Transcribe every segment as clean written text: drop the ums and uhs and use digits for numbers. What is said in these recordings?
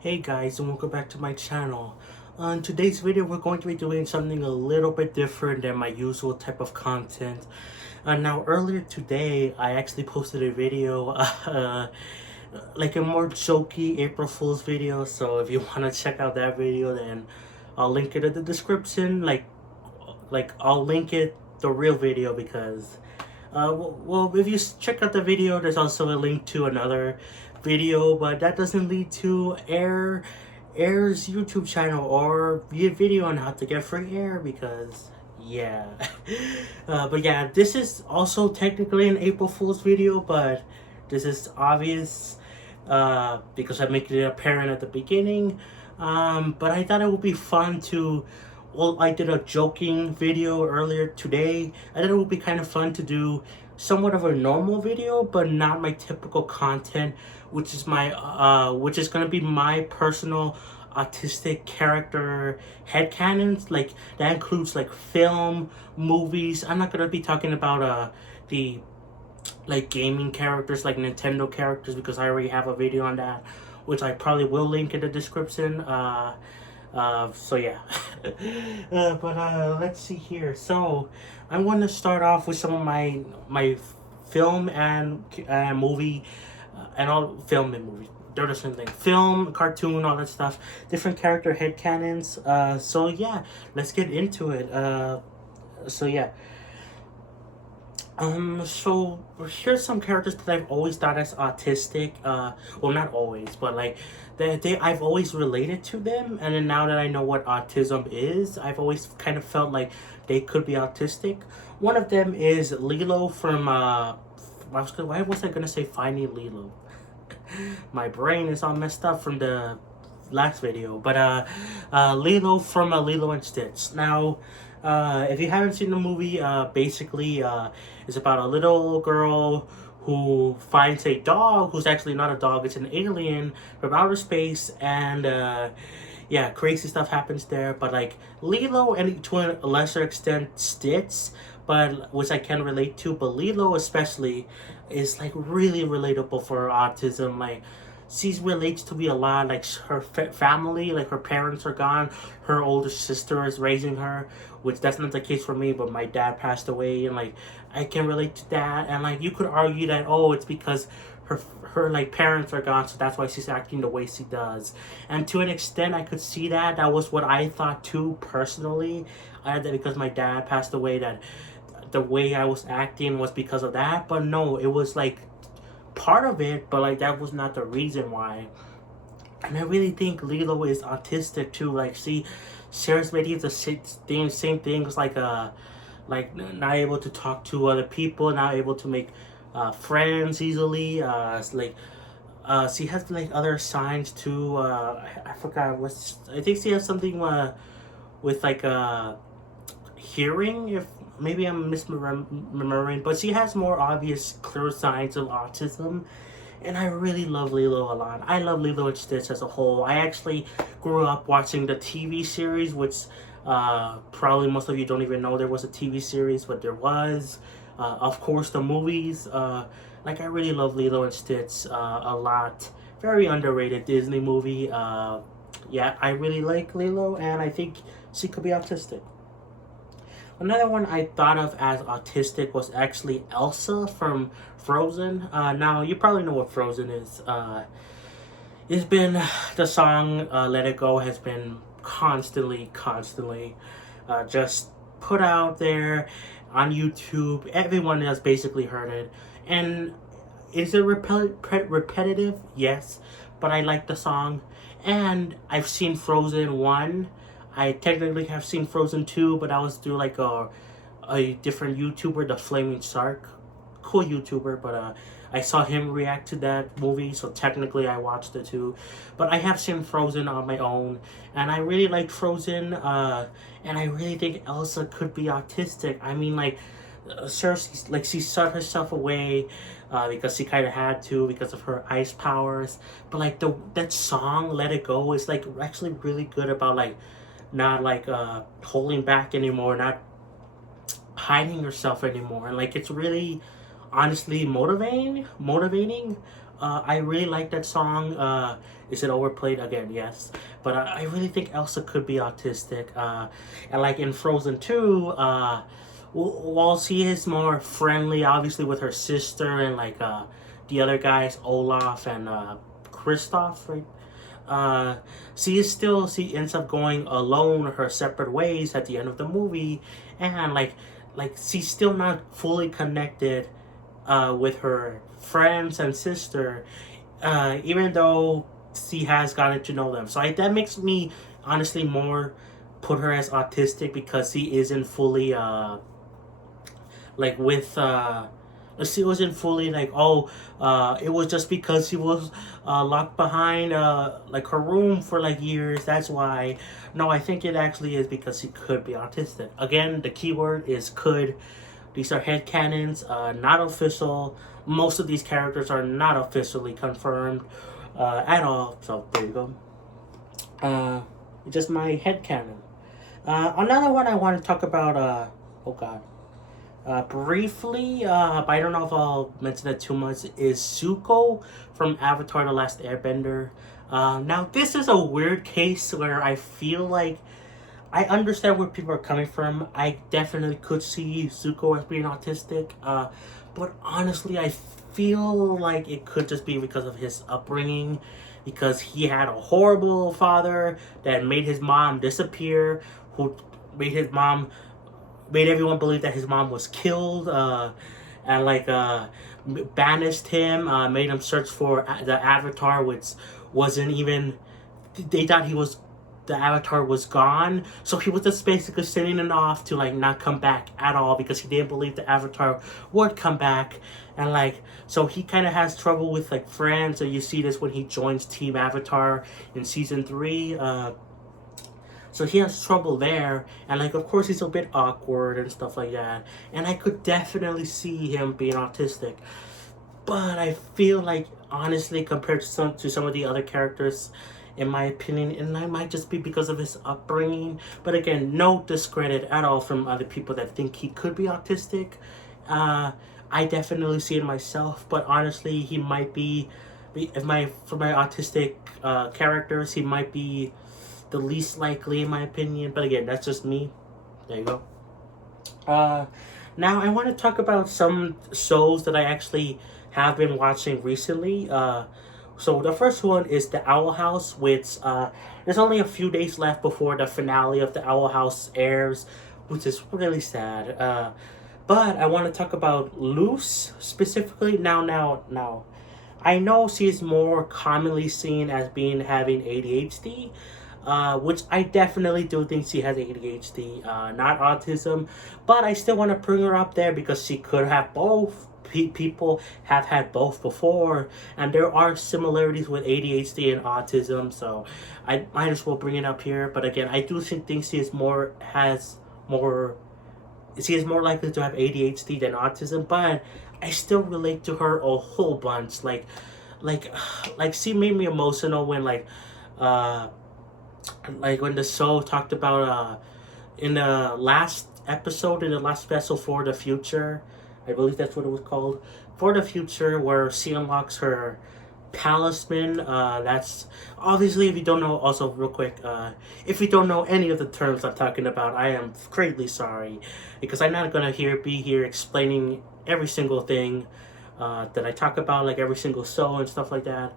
Hey guys, and welcome back to my channel. On today's video, we're going to be doing something a little bit different than my usual type of content. Now, earlier today, I actually posted a video, like a more jokey April Fool's video. So if you want to check out that video, then I'll link it in the description. Like I'll link it the real video because well, if you check out the video, there's also a link to another video, but that doesn't lead to Air's YouTube channel or video on how to get free air because yeah. But yeah, this is also technically an April Fool's video, but this is obvious because I make it apparent at the beginning. But I thought it would be fun to. Well, I did a joking video earlier today. I thought it would be kind of fun to do somewhat of a normal video, but not my typical content, which is which is gonna be my personal autistic character headcanons. Like that includes like film, movies. I'm not gonna be talking about the like gaming characters, like Nintendo characters, because I already have a video on that, which I probably will link in the description. So yeah. But let's see here. So I'm going to start off with some of my film and movie and all film and movie. They're the same thing. Film, cartoon, all that stuff. Different character headcanons. So yeah, let's get into it. So yeah. So here's some characters that I've always thought as autistic. Well, not always, but like I've always related to them, and then now that I know what autism is, I've always kind of felt like they could be autistic. One of them is Lilo from why was I gonna say Finding Lilo? My brain is all messed up from the last video, but Lilo from Lilo and Stitch. Now, if you haven't seen the movie, basically, it's about a little girl who finds a dog who's actually not a dog; it's an alien from outer space, and yeah, crazy stuff happens there. But like Lilo, and to a lesser extent, Stitch, but which I can relate to, but Lilo especially is like really relatable for autism. Like she relates to me a lot. Like her family, like her parents are gone, her older sister is raising her, which that's not the case for me, but my dad passed away, and like I can relate to that. And like you could argue that, oh, it's because her like parents are gone, so that's why she's acting the way she does. And to an extent I could see that was what I thought too personally. I had that because my dad passed away, that the way I was acting was because of that. But no, it was like part of it, but like that was not the reason why. And I really think Lilo is autistic too. Like she shares many of the same things, like not able to talk to other people, not able to make friends easily. She has like other signs too. I forgot what. I think she has something with like hearing, if maybe I'm misremembering, but she has more obvious clear signs of autism. And I really love Lilo a lot. I love Lilo and Stitch as a whole. I actually grew up watching the TV series, which probably most of you don't even know there was a TV series, but there was. Of course, the movies. Like I really love Lilo and Stitch a lot. Very underrated Disney movie. Yeah, I really like Lilo, and I think she could be autistic. Another one I thought of as autistic was actually Elsa from Frozen. Now, you probably know what Frozen is. It's been, the song Let It Go has been constantly just put out there on YouTube. Everyone has basically heard it. And is it repetitive? Yes. But I like the song. And I've seen Frozen 1. I technically have seen Frozen 2, but I was through like a different YouTuber, the Flaming Shark. Cool YouTuber, but I saw him react to that movie, so technically I watched it too. But I have seen Frozen on my own, and I really liked Frozen, and I really think Elsa could be autistic. I mean, like, Cersei, like, she shut herself away because she kind of had to because of her ice powers. But like that song, Let It Go, is like actually really good about like not like holding back anymore, not hiding yourself anymore. And like it's really honestly motivating. I really like that song. Is it overplayed again? Yes, but I really think Elsa could be autistic. And like in Frozen 2, while she is more friendly, obviously with her sister and like the other guys, Olaf and Kristoff, right? Uh, she ends up going alone her separate ways at the end of the movie, and like she's still not fully connected with her friends and sister, even though she has gotten to know them. So that makes me honestly more put her as autistic because she isn't fully like with she wasn't fully like, oh, it was just because she was locked behind like her room for like years, that's why. No, I think it actually is because she could be autistic. Again, the keyword is could. These are headcanons, not official. Most of these characters are not officially confirmed at all, so there you go. Just my headcanon. Another one I want to talk about, oh god, briefly, but I don't know if I'll mention it too much, is Zuko from Avatar The Last Airbender. Now, this is a weird case where I feel like I understand where people are coming from. I definitely could see Zuko as being autistic, but honestly, I feel like it could just be because of his upbringing, because he had a horrible father that made his mom disappear, who made his mom made everyone believe that his mom was killed, and like banished him, made him search for the Avatar, which wasn't even. They thought the Avatar was gone, so he was just basically sending it off to like not come back at all because he didn't believe the Avatar would come back, and like so he kind of has trouble with like friends. So you see this when he joins Team Avatar in season 3. So he has trouble there, and like of course he's a bit awkward and stuff like that. And I could definitely see him being autistic, but I feel like honestly, compared to some of the other characters, in my opinion, and it might just be because of his upbringing. But again, no discredit at all from other people that think he could be autistic. I definitely see it myself, but honestly, he might be. If my for my autistic characters, he might be the least likely in my opinion, but again, that's just me. There you go. Now I want to talk about some shows that I actually have been watching recently. So the first one is The Owl House, which there's only a few days left before the finale of The Owl House airs, which is really sad. But I want to talk about Luce specifically. Now, I know she is more commonly seen as having ADHD, which I definitely do think she has ADHD, not autism, but I still want to bring her up there because she could have both. People have had both before, and there are similarities with ADHD and autism, so I might as well bring it up here. But again, I do think she is more likely to have ADHD than autism, but I still relate to her a whole bunch. Like she made me emotional when like when the show talked about in the last episode, in the last special For the Future, I believe that's what it was called, For the Future, where she unlocks her talisman. That's obviously, if you don't know, also real quick, if you don't know any of the terms I'm talking about, I am greatly sorry, because I'm not gonna be here explaining every single thing that I talk about, like every single show and stuff like that.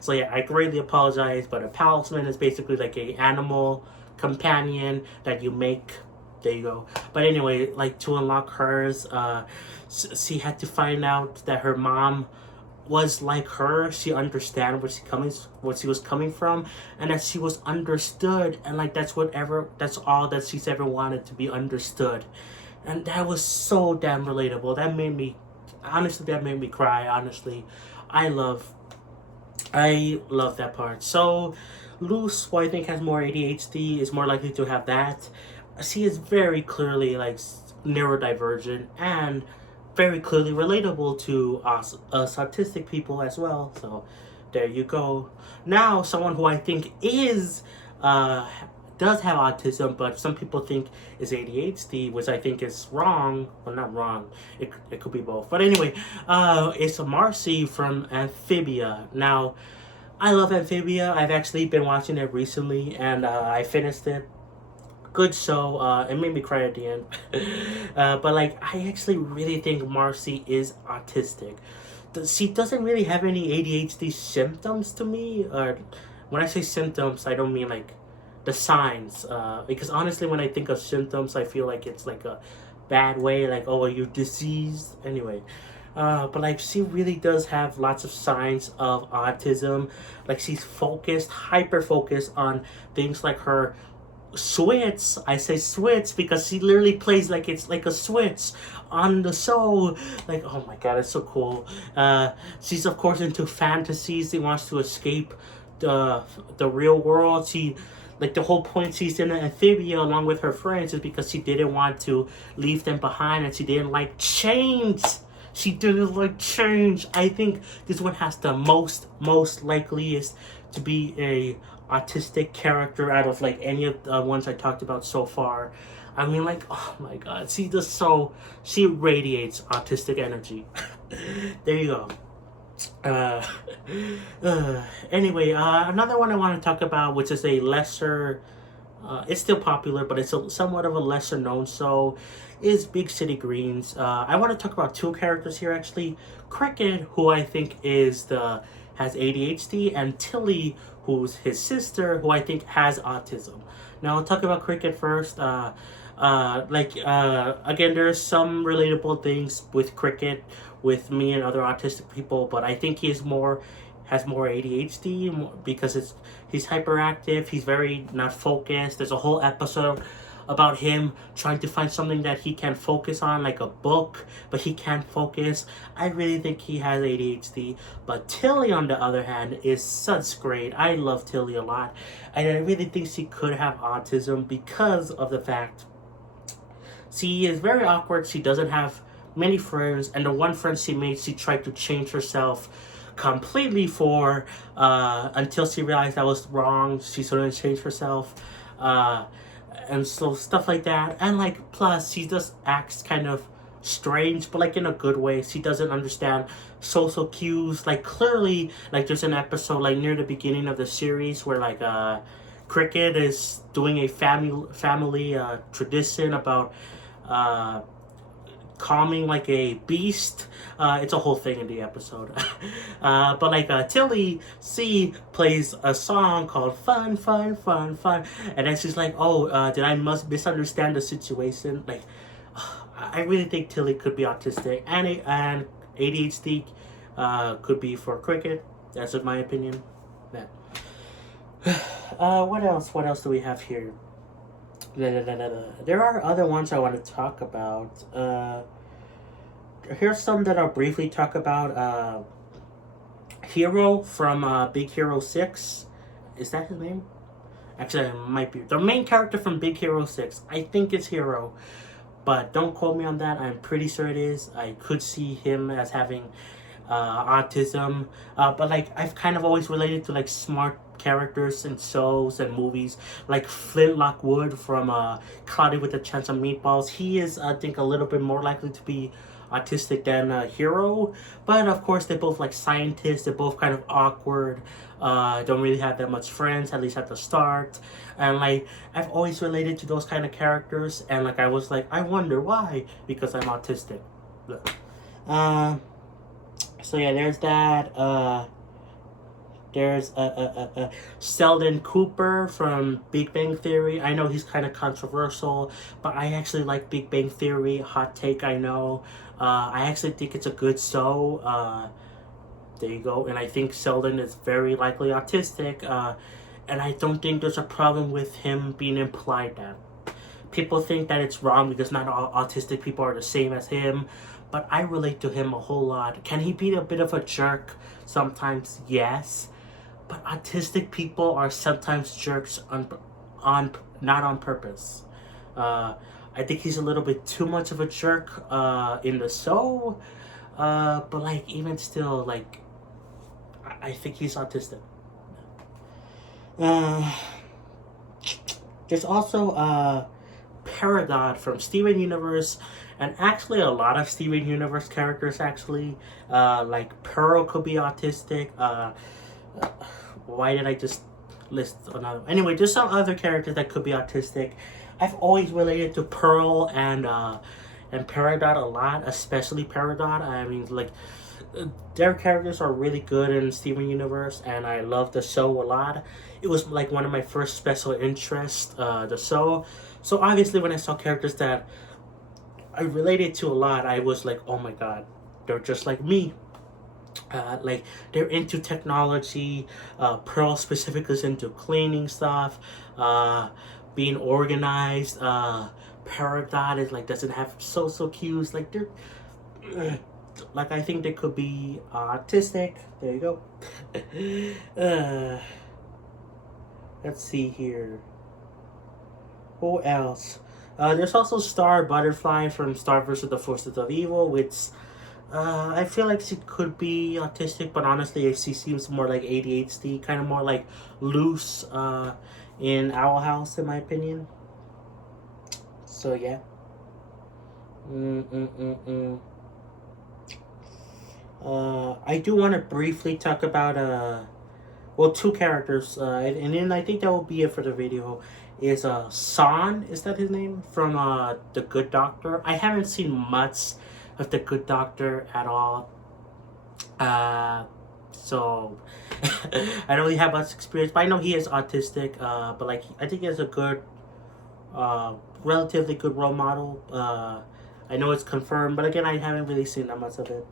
So yeah, I greatly apologize, but a talisman is basically like a animal companion that you make. There you go. But anyway, like to unlock hers, she had to find out that her mom was like her. She understand where she was coming from, and that she was understood, and like that's all that she's ever wanted, to be understood. And that was so damn relatable. That made me cry. Honestly, I love that part. So Luce, who I think has more ADHD, is more likely to have that. She is very clearly like neurodivergent and very clearly relatable to us autistic people as well. So there you go. Now, someone who I think is does have autism, but some people think is ADHD, which I think is wrong. Well, not wrong. It could be both. But anyway, it's Marcy from Amphibia. Now, I love Amphibia. I've actually been watching it recently, and I finished it. Good show. It made me cry at the end. But like, I actually really think Marcy is autistic. She doesn't really have any ADHD symptoms to me. Or when I say symptoms, I don't mean like the signs. Because honestly, when I think of symptoms, I feel like it's like a bad way. Like, oh, are you diseased? Anyway. But like, she really does have lots of signs of autism. Like, she's focused, hyper focused on things like her switch. I say switch because she literally plays like it's like a switch on the show. Like, oh my god, it's so cool. She's of course into fantasies. She wants to escape the real world. She, like, the whole point she's in an amphibia along with her friends is because she didn't want to leave them behind, and she didn't like change. She didn't like change. I think this one has the most likeliest to be a autistic character out of like any of the ones I talked about so far. I mean, like, oh my god, she radiates autistic energy. There you go. Anyway, another one I want to talk about, which is a lesser, it's still popular, but it's somewhat of a lesser known show, is Big City Greens. I want to talk about two characters here actually. Cricket, who I think has ADHD, and Tilly, who's his sister, who I think has autism. Now I'll talk about Cricket first. Again, there's some relatable things with Cricket with me and other autistic people, but I think has more ADHD because he's hyperactive. He's very not focused. There's a whole episode about him trying to find something that he can focus on, like a book, but he can't focus. I really think he has ADHD. But Tilly, on the other hand, is such great. I love Tilly a lot. And I really think she could have autism because of the fact she is very awkward. She doesn't have many friends, and the one friend she made, she tried to change herself completely for until she realized that was wrong. She shouldn't change herself. And so stuff like that. And like, plus she just acts kind of strange, but like in a good way. She doesn't understand social cues. Like, clearly, like, there's an episode like near the beginning of the series where like Cricket is doing a family tradition about calming like a beast. It's a whole thing in the episode. But like Tilly C plays a song called Fun, Fun, Fun, Fun. And then she's like, oh, did I misunderstand the situation? Like, I really think Tilly could be autistic. And ADHD could be for Cricket. That's in my opinion. Yeah. What else? What else do we have here? There are other ones I want to talk about. Here's some that I'll briefly talk about. Hero from Big Hero 6. Is that his name? Actually, it might be. The main character from Big Hero 6. I think it's Hero. But don't quote me on that. I'm pretty sure it is. I could see him as having autism. But like, I've kind of always related to like smart characters in shows and movies, like Flintlock Wood from Cloudy with a Chance of Meatballs. He is, I think, a little bit more likely to be autistic than Hero, but of course they're both like scientists. They're both kind of awkward, don't really have that much friends, at least at the start. And like, I've always related to those kind of characters, and like, I was like, I wonder why, because I'm autistic. So yeah, there's that. There's Sheldon Cooper from Big Bang Theory. I know he's kind of controversial, but I actually like Big Bang Theory. Hot take, I know. I actually think it's a good show. There you go. And I think Sheldon is very likely autistic. And I don't think there's a problem with him being implied that. People think that it's wrong because not all autistic people are the same as him. But I relate to him a whole lot. Can he be a bit of a jerk? Sometimes, yes. But autistic people are sometimes jerks on not on purpose. I think he's a little bit too much of a jerk in the show. But like, even still, like, I think he's autistic. There's also Paragon from Steven Universe, and actually a lot of Steven Universe characters actually. Like Pearl could be autistic. Why did I just list another? Anyway, there's some other characters that could be autistic. I've always related to Pearl and Peridot a lot, especially Peridot. I mean, like, their characters are really good in Steven Universe, and I love the show a lot. It was like one of my first special interests, the show. So obviously, when I saw characters that I related to a lot, I was like, oh my god, they're just like me. Like, they're into technology. Pearl specifically is into cleaning stuff, being organized. Peridot is like doesn't have social cues. Like, they're like, I think they could be autistic. There you go. Let's see here. Who else? There's also Star Butterfly from Star vs. the Forces of Evil, which I feel like she could be autistic, but honestly, she seems more like ADHD, kind of more like loose in Owl House, in my opinion. So yeah. I do want to briefly talk about well, two characters, and then I think that will be it for the video. Is San, is that his name, from The Good Doctor? I haven't seen much of The Good Doctor at all, so I don't really have much experience, but I know he is autistic. But like, I think he has a good, relatively good role model. I know it's confirmed, but again, I haven't really seen that much of it.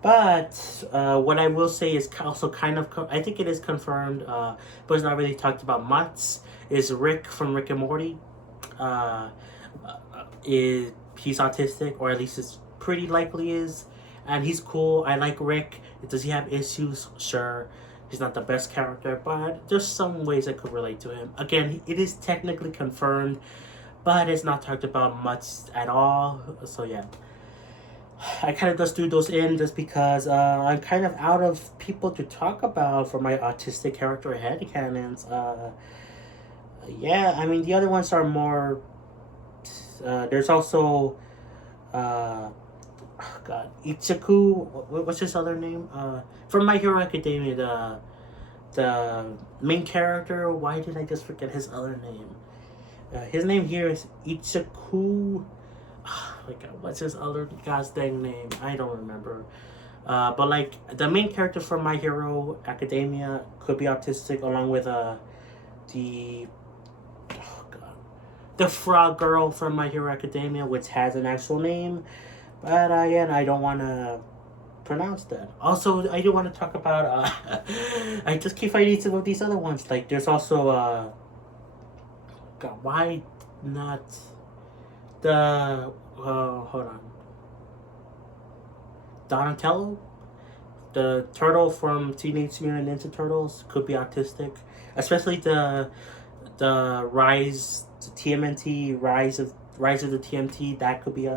But what I will say is also kind of, I think it is confirmed, but it's not really talked about much, is Rick from Rick and Morty. He's autistic, or at least it's pretty likely is, and he's cool. I like Rick. Does he have issues? Sure. He's not the best character, but there's some ways I could relate to him. Again, it is technically confirmed, but it's not talked about much at all. So yeah, I kind of just threw those in just because I'm kind of out of people to talk about for my autistic character headcanons. Yeah, I mean, the other ones are more. There's also, oh god, Ichiku. What's his other name? From My Hero Academia, the main character. Why did I just forget his other name? His name here is Ichiku. Oh my god, what's his other god's dang name? I don't remember. But like, the main character from My Hero Academia could be autistic, along with the frog girl from My Hero Academia, which has an actual name, but again, I don't want to pronounce that. Also, I do want to talk about I just keep finding some of these other ones. Like, there's also God, why not the hold on, Donatello, the turtle from Teenage Mutant Ninja Turtles, could be autistic, especially the TMNT Rise of the TMT. That could be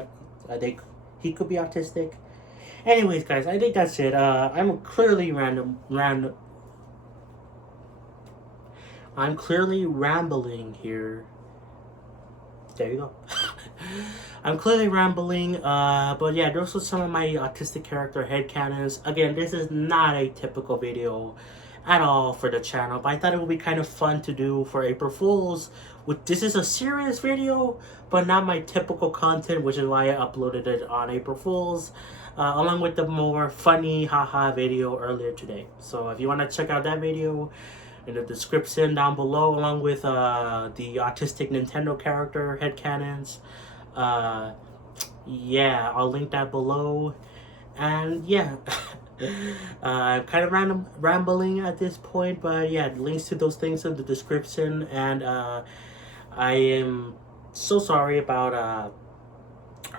he could be autistic. Anyways, guys, I think that's it. I'm clearly I'm clearly rambling here. There you go. I'm clearly rambling, but yeah, those are some of my autistic character headcanons. Again, this is not a typical video at all for the channel, but I thought it would be kind of fun to do for April Fools. This is a serious video, but not my typical content, which is why I uploaded it on April Fools, along with the more funny haha video earlier today. So if you want to check out that video, in the description down below, along with the autistic Nintendo character headcanons, yeah, I'll link that below. And yeah, I'm kind of rambling at this point, but yeah, links to those things in the description. And I am so sorry about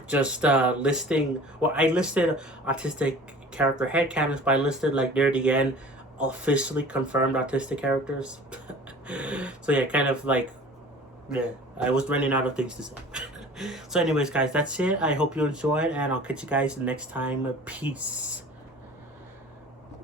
just listing. Well, I listed autistic character headcanons, but I listed like near the end officially confirmed autistic characters. So yeah, kind of like, yeah, I was running out of things to say. So anyways, guys, that's it. I hope you enjoyed, and I'll catch you guys next time. Peace.